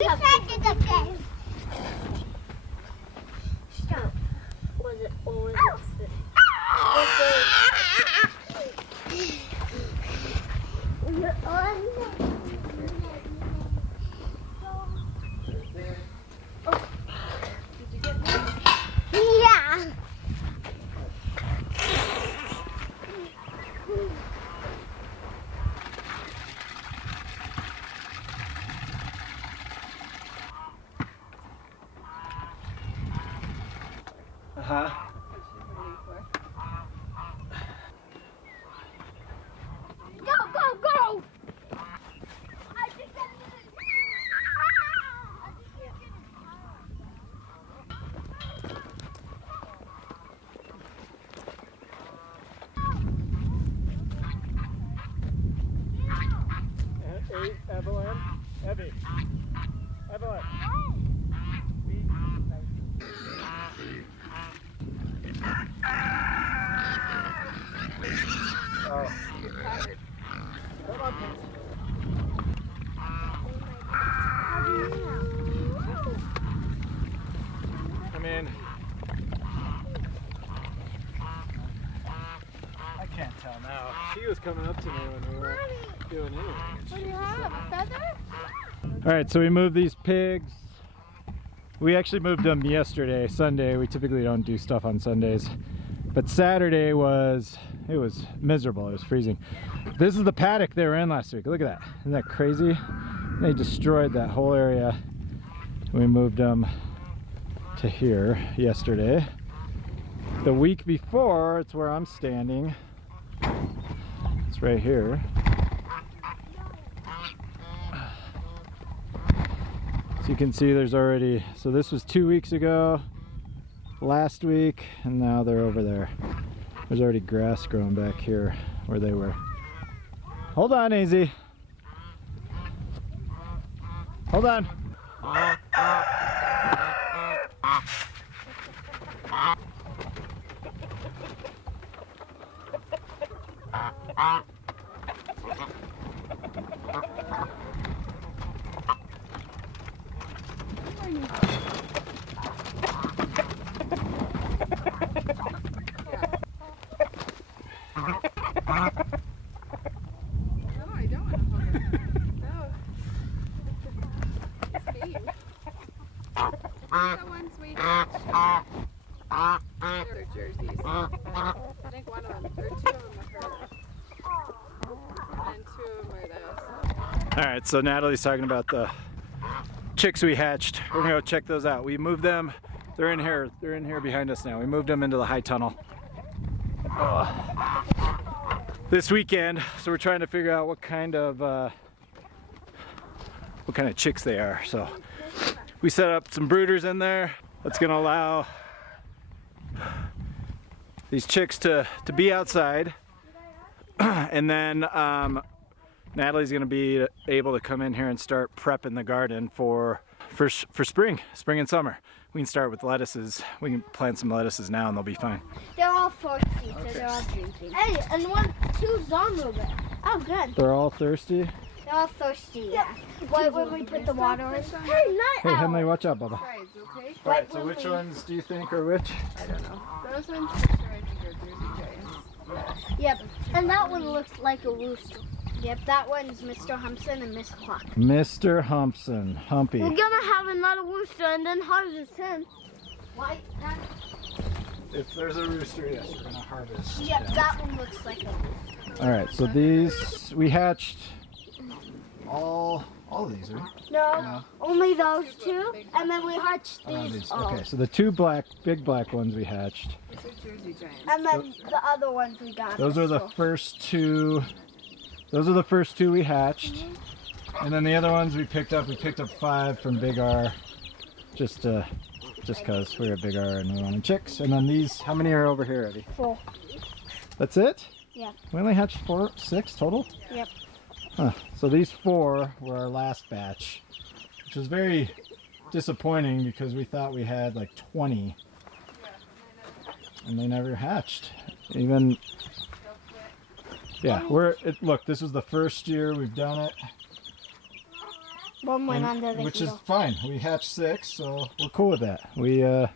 Stop. Was it always fit? Did you get this? Yeah. Uh-huh. Go, go, go! I think Evelyn. Evie. Evelyn. Oh. Come on, Prince. I mean, I can't tell now. She was coming up to me when we were doing anything. What do you have? A feather? All right, so we moved these pigs. We actually moved them yesterday, Sunday. We typically don't do stuff on Sundays. But Saturday was miserable. It was freezing. This is the paddock they were in last week. Look at that. Isn't that crazy? They destroyed that whole area. We moved them to here yesterday. The week before, it's where I'm standing. It's right here. So you can see there's already, so this was 2 weeks ago, last week, and now they're over there. There's already grass growing back here where they were. Hold on, AZ. Hold on. They're jerseys. I think one of them, or two of them are hers. And two of them are those. Alright, so Natalie's talking about the chicks we hatched. We're gonna go check those out. We moved them, they're in here behind us now. We moved them into the high tunnel this weekend, so we're trying to figure out what kind of chicks they are. So we set up some brooders in there. That's gonna allow these chicks to be outside, and then Natalie's gonna be able to come in here and start prepping the garden for spring and summer. We can start with lettuces. We can plant some lettuces now and they'll be fine. They're all thirsty, so they're all drinking. Hey, and two's on a little bit. Oh, good. They're all thirsty? They're all thirsty, yeah. Right when we put the water in. Hey, not Hey, Henley, watch out, Bubba. Sides, okay? Alright, so which ones do you think are which? I don't know. Those ones for sure I think are Jersey Giants. Yep, and that one looks like a rooster. Yep, that one's Mr. Humpson and Miss Hawk. Mr. Humpson, Humpy. We're gonna have another rooster and then harvest him. Why? If there's a rooster, yes, we're gonna harvest. Yep, them. that one looks like a rooster. Alright, so these, we hatched all of these, right? No, only those two, and then we hatched these. Okay, so the two big black ones we hatched. These are Jersey Giants. And then the other ones we got. Those are the first two. Those are the first two we hatched. And then the other ones we picked up 5 from Big R. Just cause we're at Big R and we wanted chicks. And then these, how many are over here already? 4. That's it? Yeah. We only hatched 6 total? Yep. Huh. So these 4 were our last batch, which was very disappointing because we thought we had like 20 and they never hatched. Even, yeah, look, this was the first year we've done it. One went under the which heel. is fine. We hatched 6, so we're cool with that. And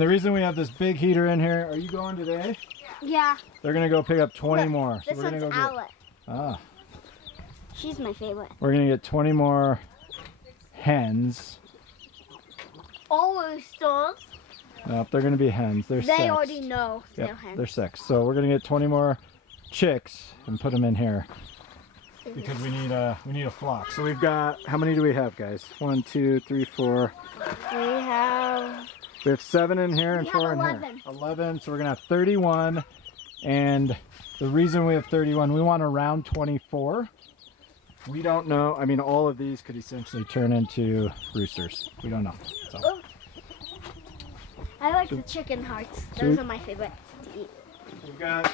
the reason we have this big heater in here, are you going today? Yeah. They're gonna go pick up 20 more. So This we're gonna one's go Aleman. Ah. She's my favorite. We're gonna get 20 more hens. All oysters. Nope, they're gonna be hens. They're They sexed. already know they're Yep, hens. they're sexed. So we're gonna get 20 more chicks and put them in here because we need a flock. So we've got, how many do we have, guys? 1, 2, 3, 4. We have 7 in here and We 4 have in 11. here. 11. So we're gonna have 31. And the reason we have 31, we want around 24. We don't know. I mean, all of these could essentially turn into roosters. We don't know. So. Oh. I like the chicken hearts. Those are my favorite to eat. We've got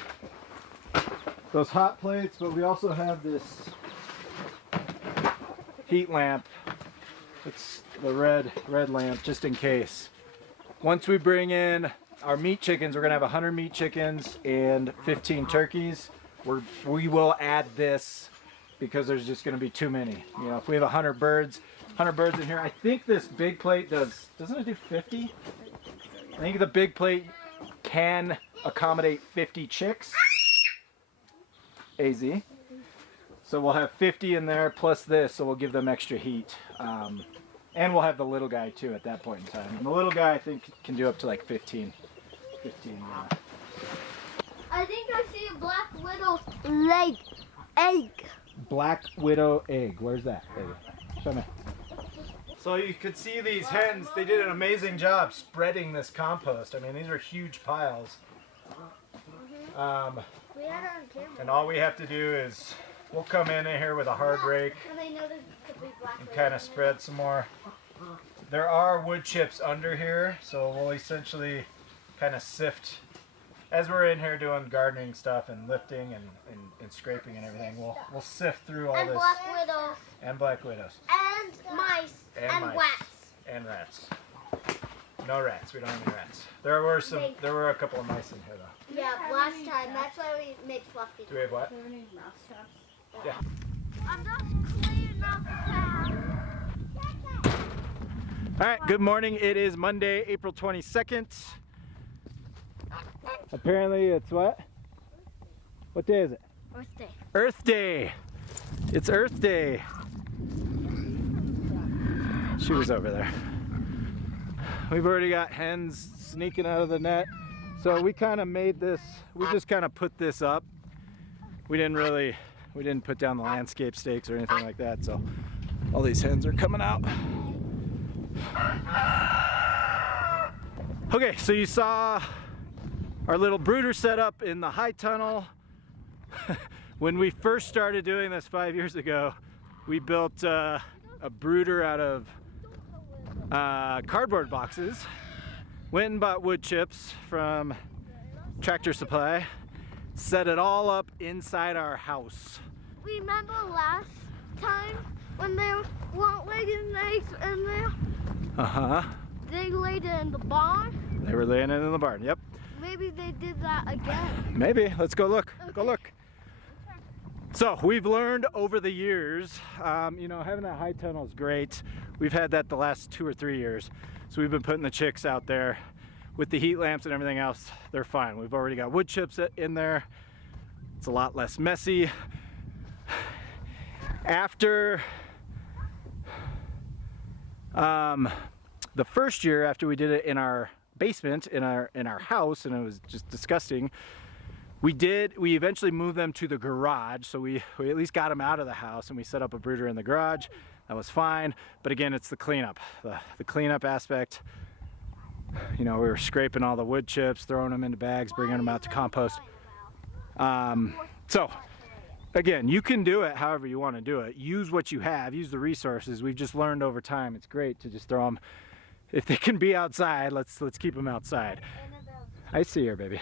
those hot plates, but we also have this heat lamp. It's the red lamp, just in case. Once we bring in our meat chickens, we're gonna have 100 meat chickens and 15 turkeys. We will add this because there's just gonna be too many. You know, if we have 100 birds in here, I think this big plate doesn't it do 50? I think the big plate can accommodate 50 chicks. AZ. So we'll have 50 in there plus this, so we'll give them extra heat. And we'll have the little guy too at that point in time. And the little guy I think can do up to like 15. I think I see a black widow egg. Black widow egg. Where's that? Baby? Show me. So you could see these hens, they did an amazing job spreading this compost. I mean, these are huge piles. We had it on camera. And all we have to do is, we'll come in here with a hard rake And I know there could be black and widow. kind of spread some more. There are wood chips under here, so we'll essentially kind of sift. As we're in here doing gardening stuff and lifting and scraping and everything, we'll sift through all And this. black widows. And black widows. And mice. And mice. rats. And rats. No rats. We don't have any rats. There were a couple of mice in here though. Yeah, last time. That's why we made fluffy. Do we have what? Yeah. I'm just cleaning up the All right, good morning. It is Monday, April 22nd. Apparently it's what? What day is it? birthday. Earth Day. It's Earth Day. She was over there. We've already got hens sneaking out of the net. So we kind of made this, we just kind of put this up. We didn't put down the landscape stakes or anything like that. So all these hens are coming out. Okay, so you saw our little brooder setup in the high tunnel. When we first started doing this 5 years ago, we built a brooder out of cardboard boxes. Went and bought wood chips from Tractor Supply, set it all up inside our house. Remember last time when they weren't laying eggs in there? Uh-huh. They laid it in the barn? They were laying it in the barn, yep. Maybe they did that again. Maybe, let's go look, go Okay. look. So we've learned over the years, you know, having that high tunnel is great. We've had that the last 2 or 3 years. So we've been putting the chicks out there with the heat lamps and everything else. They're fine. We've already got wood chips in there. It's a lot less messy. After the first year, after we did it in our basement, in our house, and it was just disgusting, we eventually moved them to the garage. So we at least got them out of the house and we set up a brooder in the garage. That was fine. But again, it's the cleanup, the cleanup aspect. You know, we were scraping all the wood chips, throwing them into bags, bringing them out to compost. So again, you can do it however you want to do it. Use what you have, use the resources. We've just learned over time, it's great to just throw them. If they can be outside, let's keep them outside. I see her, baby.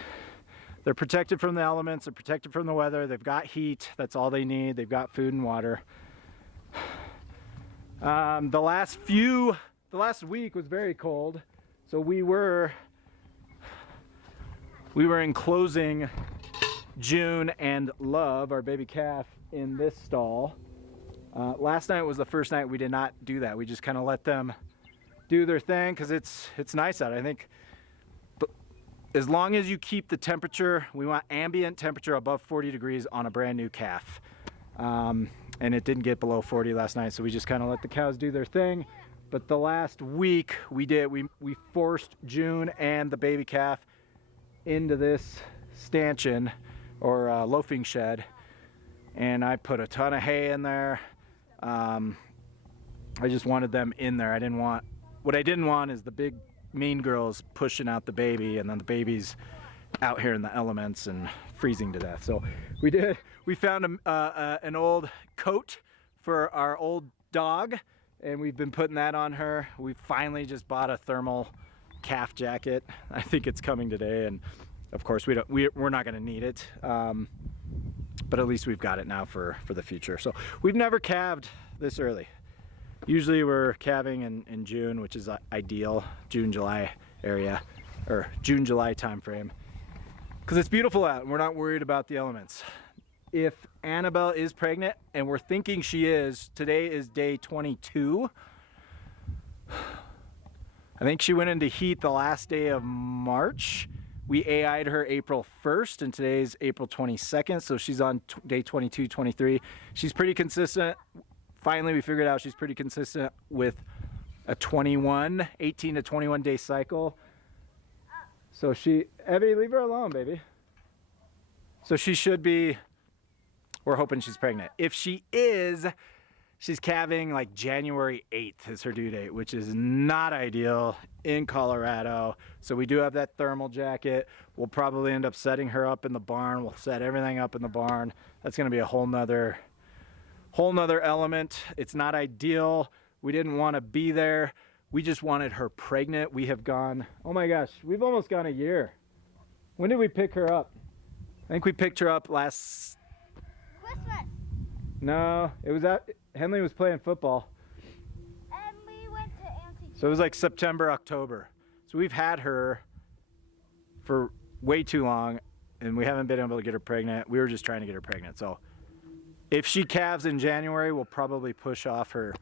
They're protected from the elements, they're protected from the weather, they've got heat, that's all they need, they've got food and water. The last week was very cold, so we were enclosing June and Love, our baby calf, in this stall. Last night was the first night we did not do that. We just kind of let them do their thing because it's nice out. I think as long as you keep the temperature, we want ambient temperature above 40 degrees on a brand new calf. And it didn't get below 40 last night, so we just kind of let the cows do their thing. But the last week we forced June and the baby calf into this stanchion or loafing shed, and I put a ton of hay in there. I just wanted them in there. What I didn't want is the big mean girls pushing out the baby, and then the baby's out here in the elements and freezing to death. So we found an old coat for our old dog, and we've been putting that on her. We finally just bought a thermal calf jacket. I think it's coming today, and of course we're not going to need it, but at least we've got it now for the future. So we've never calved this early. Usually we're calving in June, which is ideal, June, July area, or June, July time frame, because it's beautiful out and we're not worried about the elements. If Annabelle is pregnant, and we're thinking she is, today is day 22. I think she went into heat the last day of March. We AI'd her April 1st, and today's April 22nd, so she's on day 22, 23. She's pretty consistent. Finally, we figured out she's pretty consistent with a 18 to 21 day cycle. So Evie, leave her alone, baby. So she should be, we're hoping she's pregnant. If she is, she's calving like January 8th is her due date, which is not ideal in Colorado. So we do have that thermal jacket. We'll probably end up setting her up in the barn. We'll set everything up in the barn. That's gonna be a whole nother element. It's not ideal. We didn't want to be there. We just wanted her pregnant. We have gone, oh my gosh, we've almost gone a year. When did we pick her up? I think we picked her up last Christmas. No, it was Henley was playing football. And we went to Auntie. So it was like September, October. So we've had her for way too long, and we haven't been able to get her pregnant. We were just trying to get her pregnant. So if she calves in January, we'll probably push off her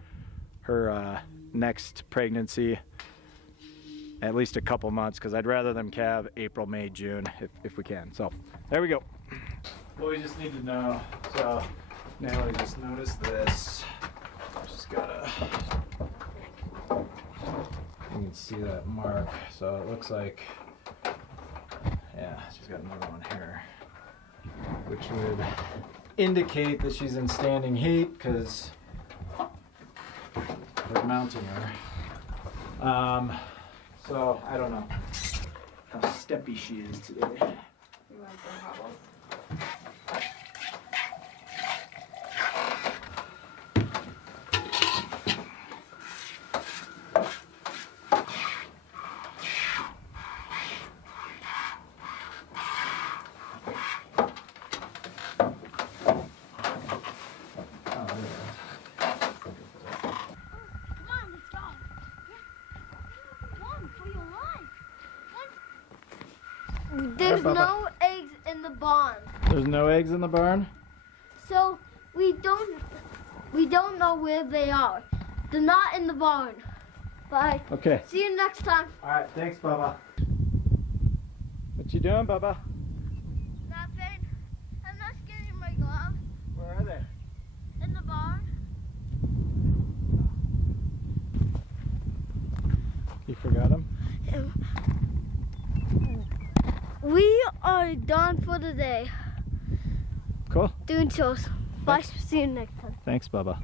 next pregnancy at least a couple months, because I'd rather them calve April, May, June if we can. So there we go. Well, we just need to know. So now I just noticed this. Just gotta, you can see that mark. So it looks like, yeah, she's got another one here, which would indicate that she's in standing heat because we're mounting her. So I don't know how steppy she is today. You want some hobbles? There's no eggs in the barn. There's no eggs in the barn? So we don't know where they are. They're not in the barn. Bye. Okay. See you next time. All right, thanks, Bubba. What you doing, Bubba? Nothing. I'm not getting my gloves. Where are they? In the barn. You forgot them? We are done for the day. Cool. Doing chores. Bye. See you next time. Thanks, Bubba.